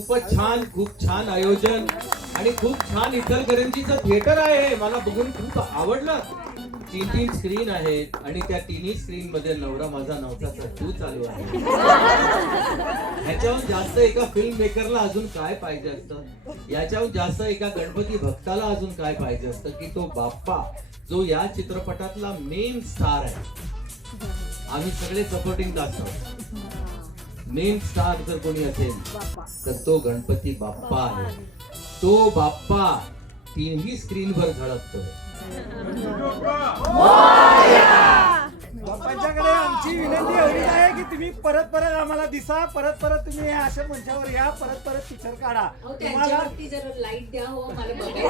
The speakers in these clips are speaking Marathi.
खूपच छान खूप छान आयोजन आणि खूप छान इचलकरंजीचं थिएटर आहे. मला बघून खूप आवडलं. तीन तीन स्क्रीन आहेत आणि त्या तिन्ही स्क्रीन मध्ये नवरा माझा नवसाचा टू चालू आहे. ह्याच्याहून जास्त एका फिल्म मेकरला अजून काय पाहिजे असतं? याच्याहून जास्त एका गणपती भक्ताला अजून काय पाहिजे असतं? की तो बाप्पा जो या चित्रपटातला मेन स्टार आहे. आम्ही सगळे सपोर्टिंग कास्ट आहोत. मेन स्टार जर कोणी असेल तर तो गणपती बाप्पा आहे. तो बाप्पा तीनही स्क्रीनवर झळकतोय. तुम्ही परत परत आम्हाला दिसा परत परत तुम्ही या अशा मंचावर या परत परत पिक्चर काढा. अहो, तुम्हाला त्यांच्यावरती जरा लाइट द्या हो मला बघायचं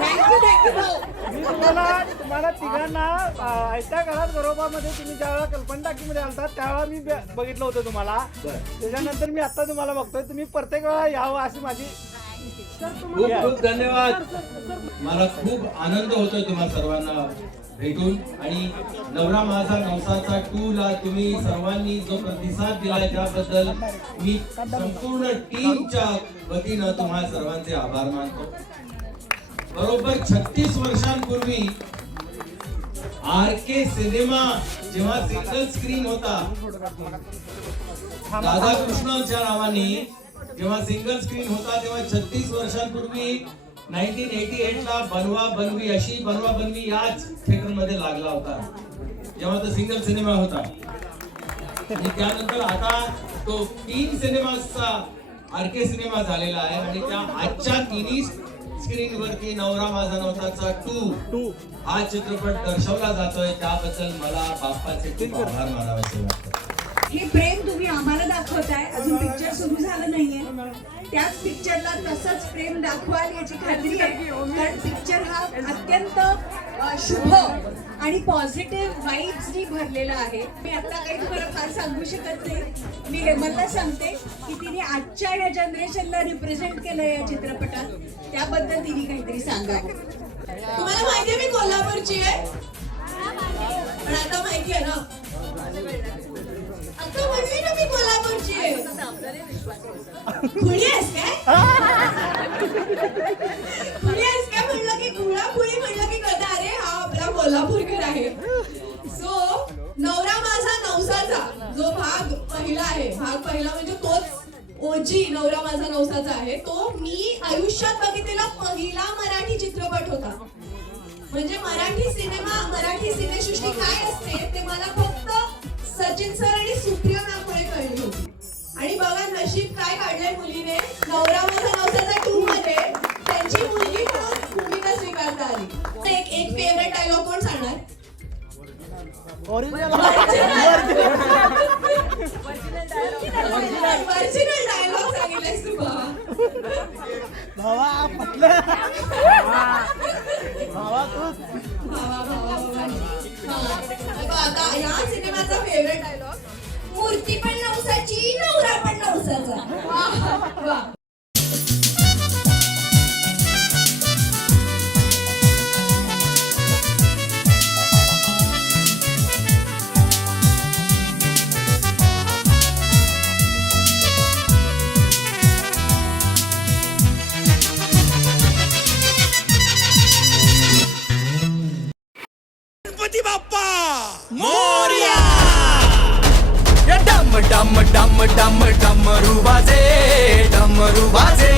थँक्यू थँक्यू भाऊ मी तुम्हाला तुम्हाला तिघांना अं, आयत्या काळात बरोबामध्ये तुम्ही ज्यावेळेला कल्पना टाकीमध्ये आलता त्यावेळेला मी ब- बघितलं होतं तुम्हाला. त्याच्यानंतर मी आता तुम्हाला बघतोय. तुम्ही प्रत्येक वेळा यावं अशी माझी खूप खूप धन्यवाद. मला खूप आनंद होतोय तुम्हा सर्वांना. भेटून आणि नवरा माझा नवसाचा टू ला तुम्ही सर्वांनी जो प्रतिसाद दिलाय त्याबद्दल मी संपूर्ण टीमच्या वतीनं तुम्हा सर्वांचे आभार मानतो. बरोबर छत्तीस वर्षांपूर्वी आर के सिनेमा जेव्हा सिंगल स्क्रीन होता राधाकृष्णच्या नावाने जेव्हा सिंगल स्क्रीन होता तेव्हा छत्तीस वर्षांपूर्वी नाईन्टीन एटी एट ला बनवा बनवी अशी बनवा बनवी याच थिएटरमध्ये लागला होता. जेव्हा तो सिंगल सिनेमा होता. त्यानंतर आता तो तीन सिनेमाचा आर के सिनेमा झालेला आहे. आणि त्या आजच्या तिन्ही स्क्रीन वरती नवरा माझा नवसाचा टू टू. हा चित्रपट दर्शवला जातोय. त्याबद्दल मला बाप्पाचे खूप आभार मानावेसे वाटतात. होत आहे. अजून पिक्चर सुरू झालं नाहीये. त्याच पिक्चरला तसंच प्रेम दाखवाल याची खात्री आहे. कारण पिक्चर हा अत्यंत शुभ आणि पॉझिटिव्ह वाईब्सनी भरलेला आहे. मी आता काही तुम्हाला फार सांगू शकत नाही. मी हेमलला सांगते की तिने आजच्या या जनरेशनला रिप्रेझेंट केलं या चित्रपटात. त्याबद्दल तिने काहीतरी सांगा तुम्हाला माहितीये मी कोल्हापूरची आहे? खुळी आहेस काय खुळी आहेस काय म्हणलं की खुळा खुळी म्हणलं की कदा अरे हा आपला कोल्हापूरकर आहे सो नवरा माझा नवसाचा जो भाग पहिला आहे भाग पहिला म्हणजे तोच ओजी नवरा माझा नवसाचा आहे तो मी आयुष्यात बघितलेला पहिला मराठी चित्रपट होता म्हणजे मराठी सिनेमा मराठी सिनेसृष्टी काय असते ते मला फक्त सचिन सर आणि सुप्रिया नशीब काय काढलंय मुलीने? नवरा माझा नवसाचा टू मध्ये त्यांची मुलगी म्हणून भूमिका स्वीकारता आली. एक एक फेवरेट डायलॉग कोण सांगणार? ओरिजिनल डायलॉग सांगितलंयस तू भावा भावा भावा. हा. आता या सिनेमाचा फेवरेट डायलॉग मूर्ती पण नवसाची नवरा पण नवसाचा वा वा गणपती बाप्पा मोर्या ये डम डम டம்ம டம்ம டம்ம டம்ம டம்மரு வாசே டம்மரு வாசே